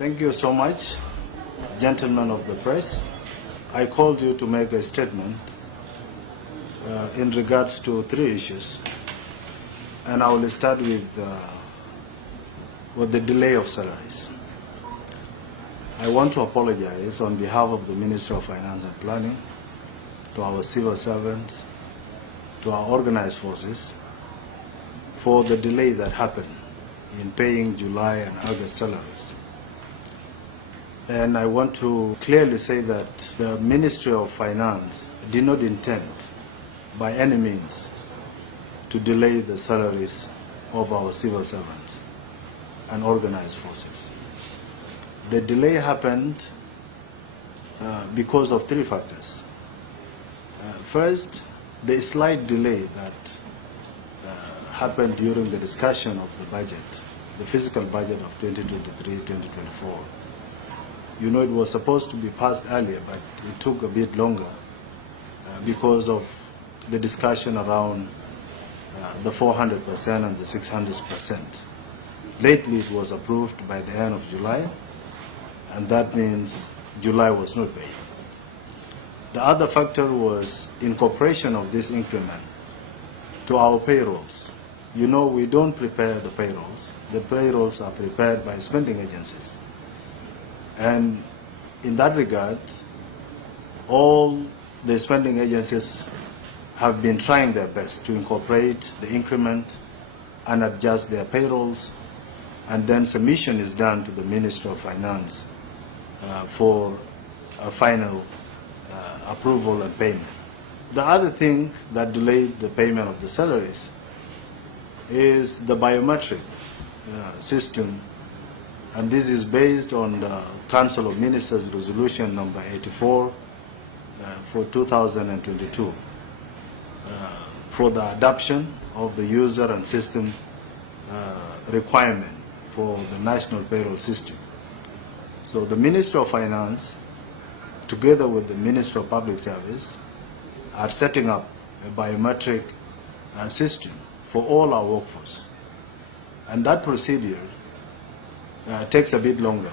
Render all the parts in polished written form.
Thank you so much, gentlemen of the press. I called you to make a statement in regards to three issues, and I will start with the delay of salaries. I want to apologize on behalf of the Ministry of Finance and Planning, to our civil servants, to our organized forces, for the delay that happened in paying July and August salaries. And I want to clearly say that the Ministry of Finance did not intend by any means to delay the salaries of our civil servants and organized forces. The delay happened because of three factors. First, the slight delay that happened during the discussion of the budget, the fiscal budget of 2023-2024. You know, it was supposed to be passed earlier, but it took a bit longer because of the discussion around the 400% and the 600%. Lately, it was approved by the end of July, and that means July was not paid. The other factor was incorporation of this increment to our payrolls. You know, we don't prepare the payrolls. The payrolls are prepared by spending agencies. And in that regard, all the spending agencies have been trying their best to incorporate the increment and adjust their payrolls, and then submission is done to the Ministry of Finance for a final approval and payment. The other thing that delayed the payment of the salaries is the biometric system, and this is based on the Council of Ministers Resolution number 84 for 2022 for the adoption of the user and system requirement for the national payroll system. So the Ministry of Finance, together with the Ministry of Public Service, are setting up a biometric system for all our workforce. And that procedure takes a bit longer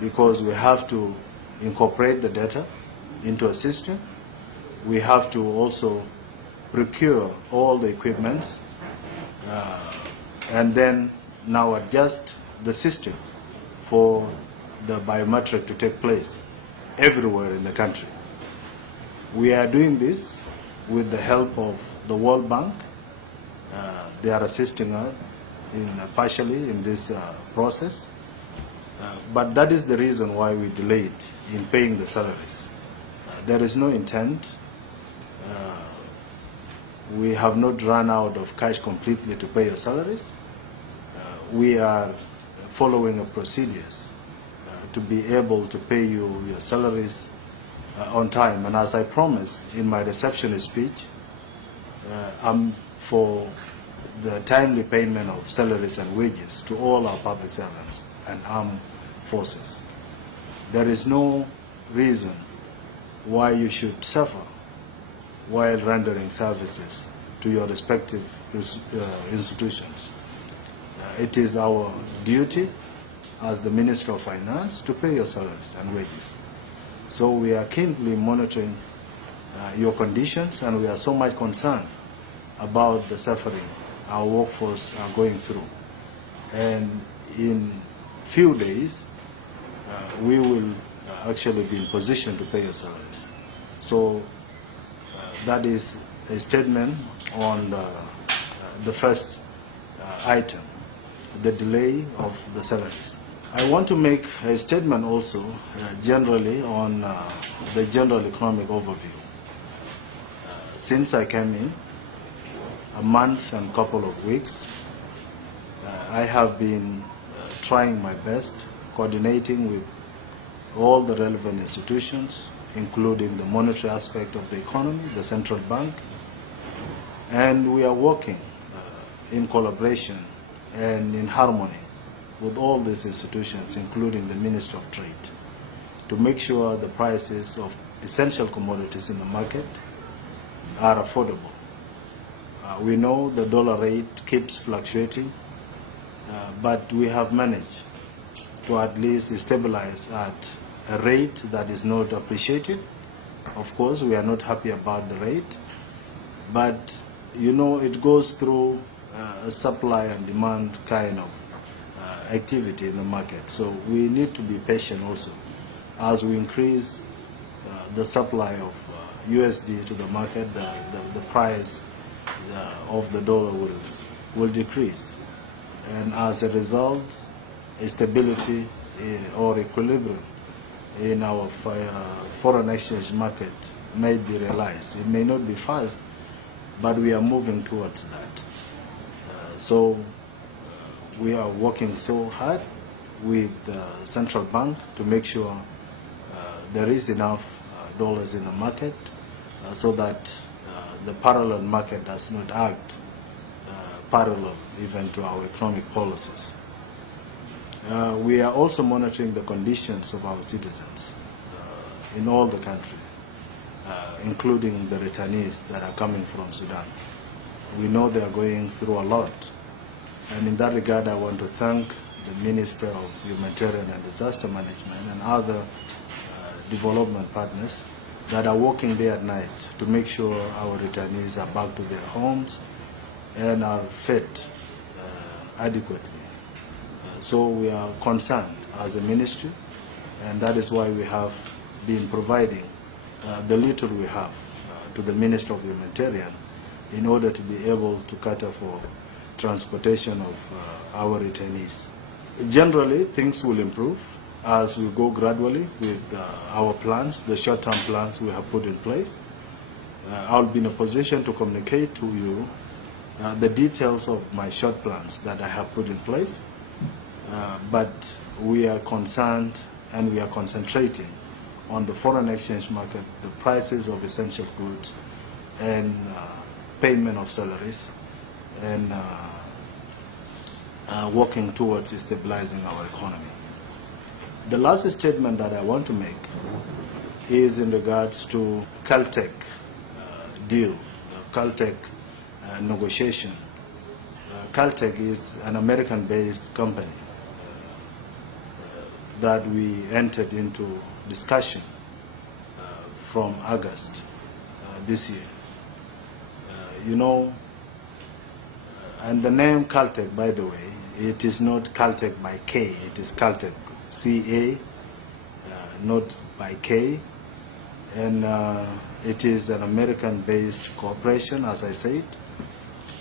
because we have to incorporate the data into a system. We have to also procure all the equipments and then now adjust the system for the biometric to take place everywhere in the country. We are doing this with the help of the World Bank. They are assisting us partially in this process. But that is the reason why we delayed in paying the salaries. There is no intent. We have not run out of cash completely to pay your salaries. We are following procedures to be able to pay you your salaries on time. And as I promised in my reception speech, I'm for the timely payment of salaries and wages to all our public servants and armed forces. There is no reason why you should suffer while rendering services to your respective institutions. It is our duty as the Minister of Finance to pay your salaries and wages. So we are keenly monitoring your conditions, and we are so much concerned about the suffering our workforce are going through. And in few days, we will actually be in position to pay your salaries. So that is a statement on the first item, the delay of the salaries. I want to make a statement also generally on the general economic overview. Since I came in, a month and couple of weeks, I have been trying my best, coordinating with all the relevant institutions, including the monetary aspect of the economy, the central bank, and we are working in collaboration and in harmony with all these institutions, including the Ministry of Trade, to make sure the prices of essential commodities in the market are affordable. We know the dollar rate keeps fluctuating, but we have managed to at least stabilize at a rate that is not appreciated. Of course, we are not happy about the rate, but you know, it goes through a supply and demand kind of activity in the market. So we need to be patient also. As we increase the supply of USD to the market, the price of the dollar will decrease. And as a result, a stability or equilibrium in our foreign exchange market may be realized. It may not be fast, but we are moving towards that. So we are working so hard with the central bank to make sure there is enough dollars in the market so that the parallel market does not act parallel even to our economic policies. We are also monitoring the conditions of our citizens in all the country, including the returnees that are coming from Sudan. We know they are going through a lot. And in that regard, I want to thank the Minister of Humanitarian and Disaster Management and other development partners that are working day and night to make sure our returnees are back to their homes and are fed adequately. So we are concerned as a ministry, and that is why we have been providing the little we have to the Minister of Humanitarian in order to be able to cater for transportation of our returnees. Generally, things will improve as we go gradually with our plans, the short-term plans we have put in place. I'll be in a position to communicate to you the details of my short plans that I have put in place, but we are concerned and we are concentrating on the foreign exchange market, the prices of essential goods, and payment of salaries, and working towards stabilizing our economy. The last statement that I want to make is in regards to Caltech deal, the Caltech negotiation. Caltech is an American-based company that we entered into discussion from August this year. You know, and the name Caltech, by the way, it is not Caltech by K, it is Caltech, C-A, not by K. And it is an American-based corporation, as I said.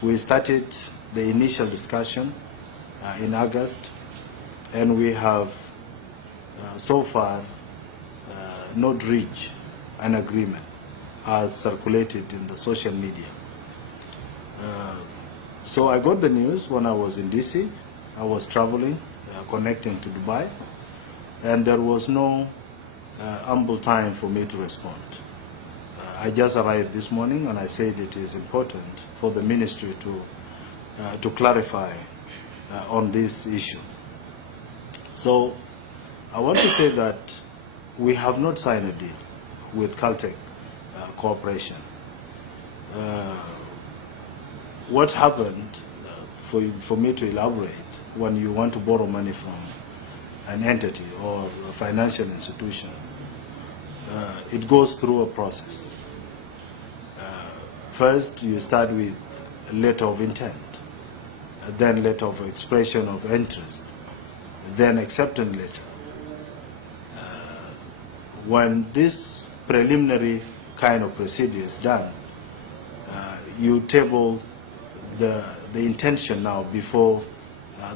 We started the initial discussion in August, and we have so far not reached an agreement as circulated in the social media. So I got the news when I was in DC. I was traveling, connecting to Dubai, and there was no ample time for me to respond. I just arrived this morning, and I said it is important for the ministry to clarify on this issue. So I want to say that we have not signed a deal with Caltech Corporation. What happened, for me to elaborate, when you want to borrow money from an entity or a financial institution, it goes through a process. First, you start with a letter of intent, then letter of expression of interest, then acceptance letter. When this preliminary kind of procedure is done, you table the intention now before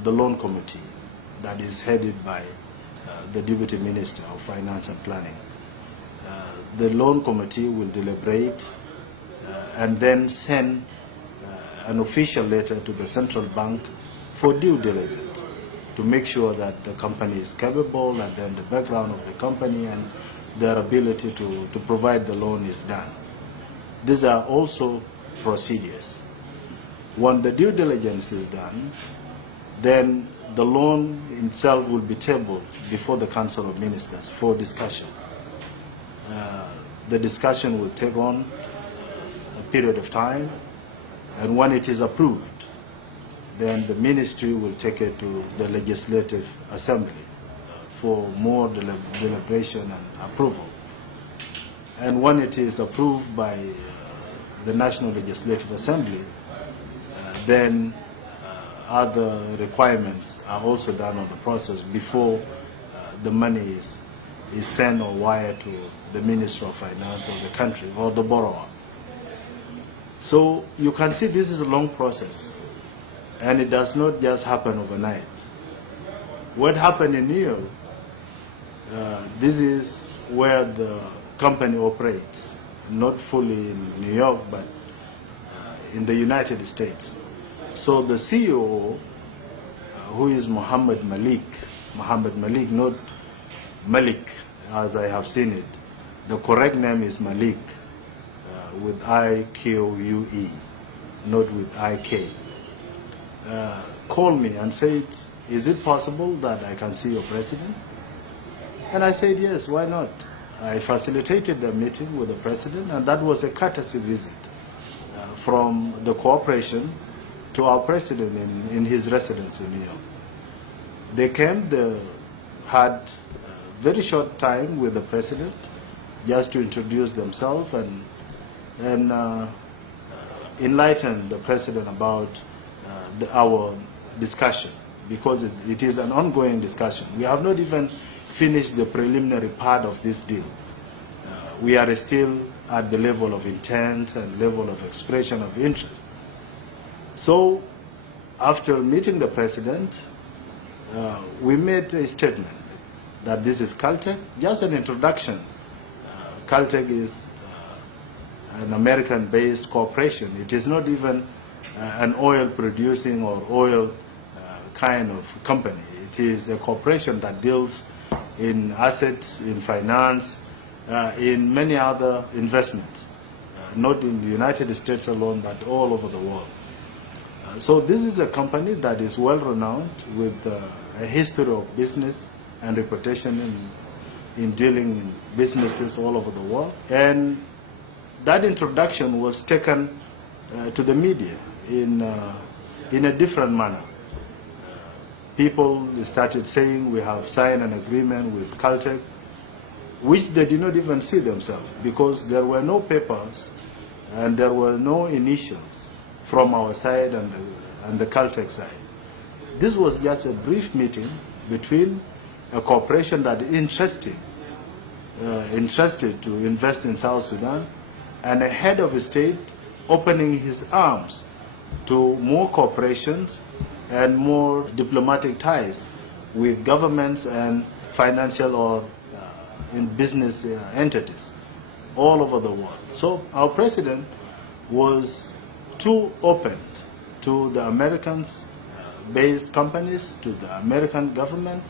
the loan committee that is headed by the Deputy Minister of Finance and Planning. The loan committee will deliberate and then send an official letter to the central bank for due diligence to make sure that the company is capable, and then the background of the company and their ability to provide the loan is done. These are also procedures. When the due diligence is done, then the loan itself will be tabled before the Council of Ministers for discussion. The discussion will take on a period of time, and when it is approved, then the ministry will take it to the Legislative Assembly for more deliberation and approval. And when it is approved by the National Legislative Assembly, then other requirements are also done on the process before the money is sent or wired to the Minister of Finance of the country or the borrower. So you can see this is a long process, and it does not just happen overnight. What happened in New York, this is where the company operates, not fully in New York, but in the United States. So the CEO, who is Mohammed Malik, not Malik, as I have seen it. The correct name is Malik, with I-Q-U-E, not with I-K. Called me and said, is it possible that I can see your president? And I said, yes, why not? I facilitated the meeting with the president, and that was a courtesy visit from the corporation to our president in his residence in New York. They came, they had a very short time with the president just to introduce themselves and enlighten the president about our discussion, because it is an ongoing discussion. We have not even finished the preliminary part of this deal. We are still at the level of intent and level of expression of interest. So after meeting the president, we made a statement that this is Caltech, just an introduction. Caltech is an American-based corporation. It is not even an oil-producing or oil kind of company. It is a corporation that deals in assets, in finance, in many other investments, not in the United States alone, but all over the world. So this is a company that is well-renowned with a history of business and reputation in dealing in businesses all over the world. And that introduction was taken to the media in a different manner. People started saying we have signed an agreement with Caltech, which they did not even see themselves, because there were no papers and there were no initials from our side and the Caltech side. This was just a brief meeting between a corporation that is interested to invest in South Sudan, and a head of state opening his arms to more corporations and more diplomatic ties with governments and financial or in business entities all over the world. So our president was too open to the Americans-based companies, to the American government,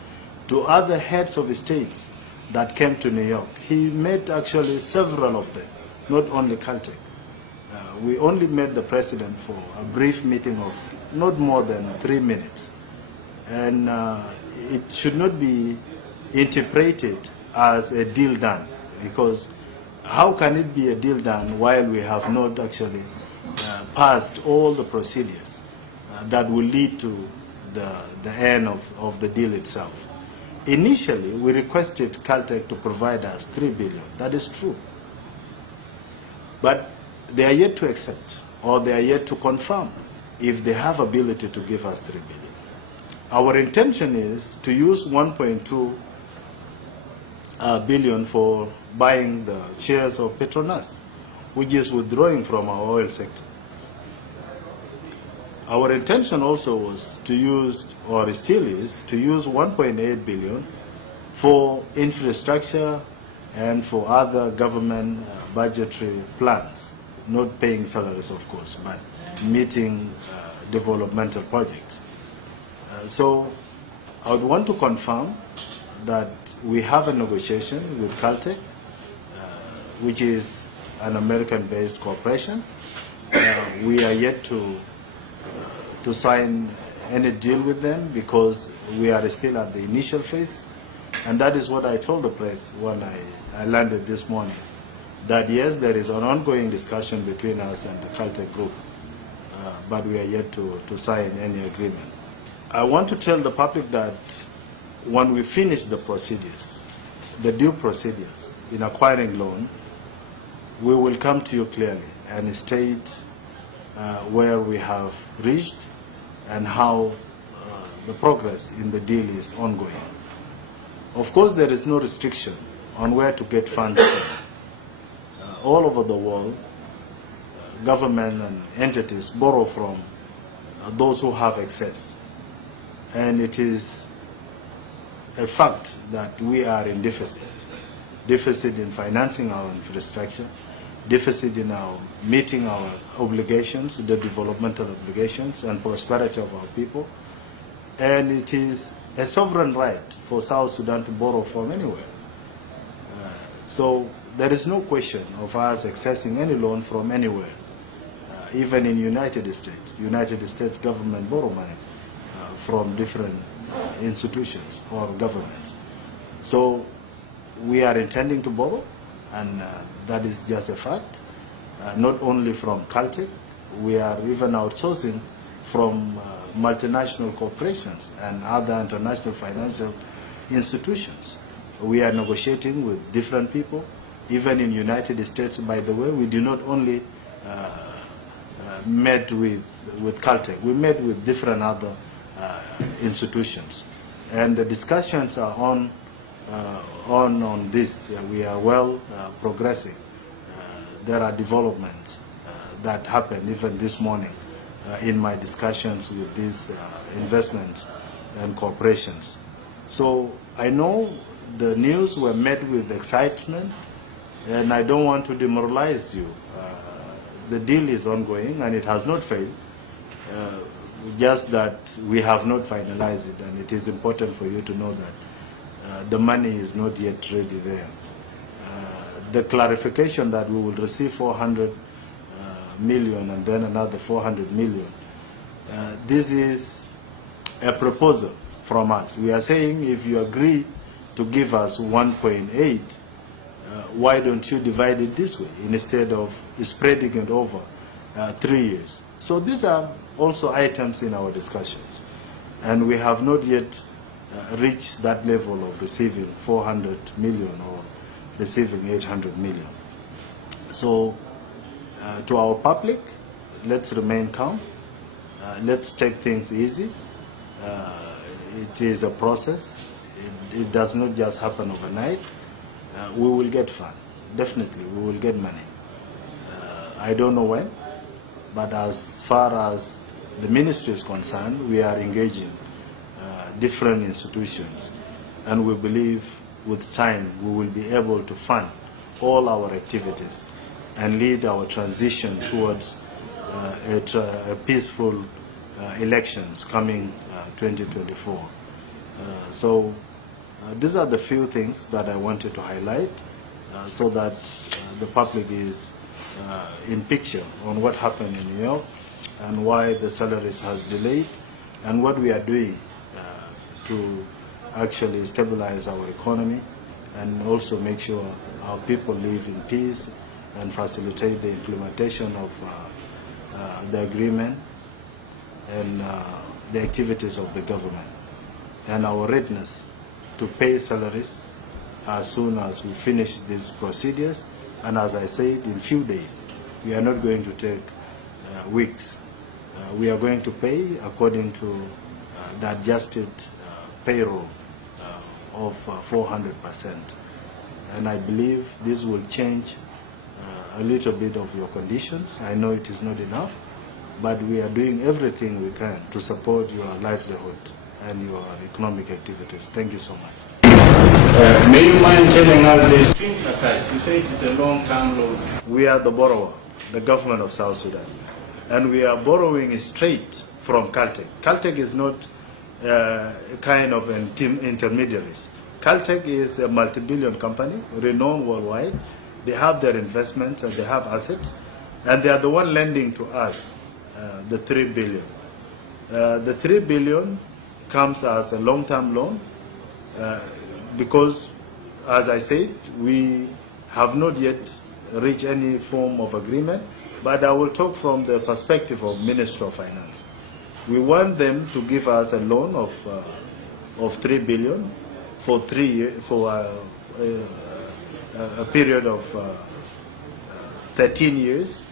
to other heads of states that came to New York. He met actually several of them, not only Caltech. We only met the president for a brief meeting of not more than 3 minutes. And it should not be interpreted as a deal done, because how can it be a deal done while we have not actually passed all the procedures that will lead to the end of the deal itself? Initially, we requested Caltech to provide us $3 billion. That is true. But they are yet to accept, or they are yet to confirm if they have ability to give us $3 billion. Our intention is to use $1.2 billion for buying the shares of Petronas, which is withdrawing from our oil sector. Our intention also was to use, or still is, to use $1.8 billion for infrastructure and for other government budgetary plans, not paying salaries, of course, but meeting developmental projects. So I would want to confirm that we have a negotiation with Caltech, which is an American-based corporation. We are yet to sign any deal with them because we are still at the initial phase. And that is what I told the press when I landed this morning, that yes, there is an ongoing discussion between us and the Caltech group, but we are yet to sign any agreement. I want to tell the public that when we finish the procedures, the due procedures in acquiring loan, we will come to you clearly and state where we have reached and how the progress in the deal is ongoing. Of course, there is no restriction on where to get funds from. All over the world, government and entities borrow from those who have excess. And it is a fact that we are in deficit. Deficit in financing our infrastructure, deficit in our meeting our obligations, the developmental obligations and prosperity of our people. And it is a sovereign right for South Sudan to borrow from anywhere. So there is no question of us accessing any loan from anywhere. Even in United States government borrow money from different institutions or governments. So we are intending to borrow, and that is just a fact. Not only from Caltech, we are even outsourcing from multinational corporations and other international financial institutions. We are negotiating with different people. Even in United States, by the way, we do not only met with Caltech, we met with different other institutions. And the discussions are on this. We are well progressing. There are developments that happened even this morning in my discussions with these investments and corporations. So I know the news were met with excitement, and I don't want to demoralize you. The deal is ongoing and it has not failed, just that we have not finalized it, and it is important for you to know that the money is not yet ready there. The clarification that we will receive 400 million and then another 400 million, this is a proposal from us. We are saying if you agree to give us 1.8, why don't you divide it this way instead of spreading it over 3 years? So these are also items in our discussions, and we have not yet reached that level of receiving 400 million or receiving 800 million. So to our public, let's remain calm. Let's take things easy. It is a process. It does not just happen overnight. We will get fund. Definitely, we will get money. I don't know when, but as far as the ministry is concerned, we are engaging different institutions, and we believe with time we will be able to fund all our activities and lead our transition towards a peaceful elections coming 2024. So these are the few things that I wanted to highlight so that the public is in picture on what happened in New York and why the salaries has delayed and what we are doing to actually stabilize our economy and also make sure our people live in peace and facilitate the implementation of the agreement and the activities of the government, and our readiness to pay salaries as soon as we finish these procedures. And as I said, in few days, we are not going to take weeks. We are going to pay according to the adjusted payroll of 400%. And I believe this will change a little bit of your conditions. I know it is not enough, but we are doing everything we can to support your livelihood and your economic activities. Thank you so much. May you mind telling us the sprinkler type? You say it is a long-term loan. We are the borrower, the government of South Sudan, and we are borrowing straight from Caltech. Caltech is not a kind of intermediaries. Caltech is a multi-billion company, renowned worldwide. They have their investments and they have assets, and they are the one lending to us the 3 billion. The 3 billion comes as a long-term loan because, as I said, we have not yet reached any form of agreement, but I will talk from the perspective of Minister of Finance. We want them to give us a loan of of 3 billion for 3 years, for a period of 13 years.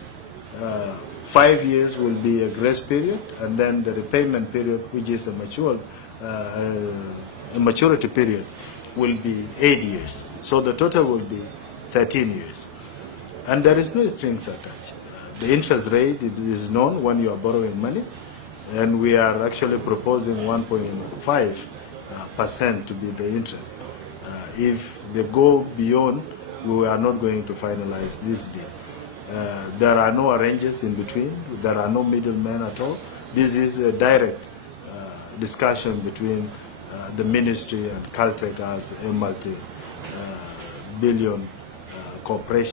5 years will be a grace period, and then the repayment period, which is a maturity period, will be 8 years. So the total will be 13 years. And there is no strings attached. The interest rate is known when you are borrowing money, and we are actually proposing 1.5% to be the interest. If they go beyond, we are not going to finalize this deal. There are no arrangers in between. There are no middlemen at all. This is a direct discussion between the ministry and Caltech as a multi-billion corporation.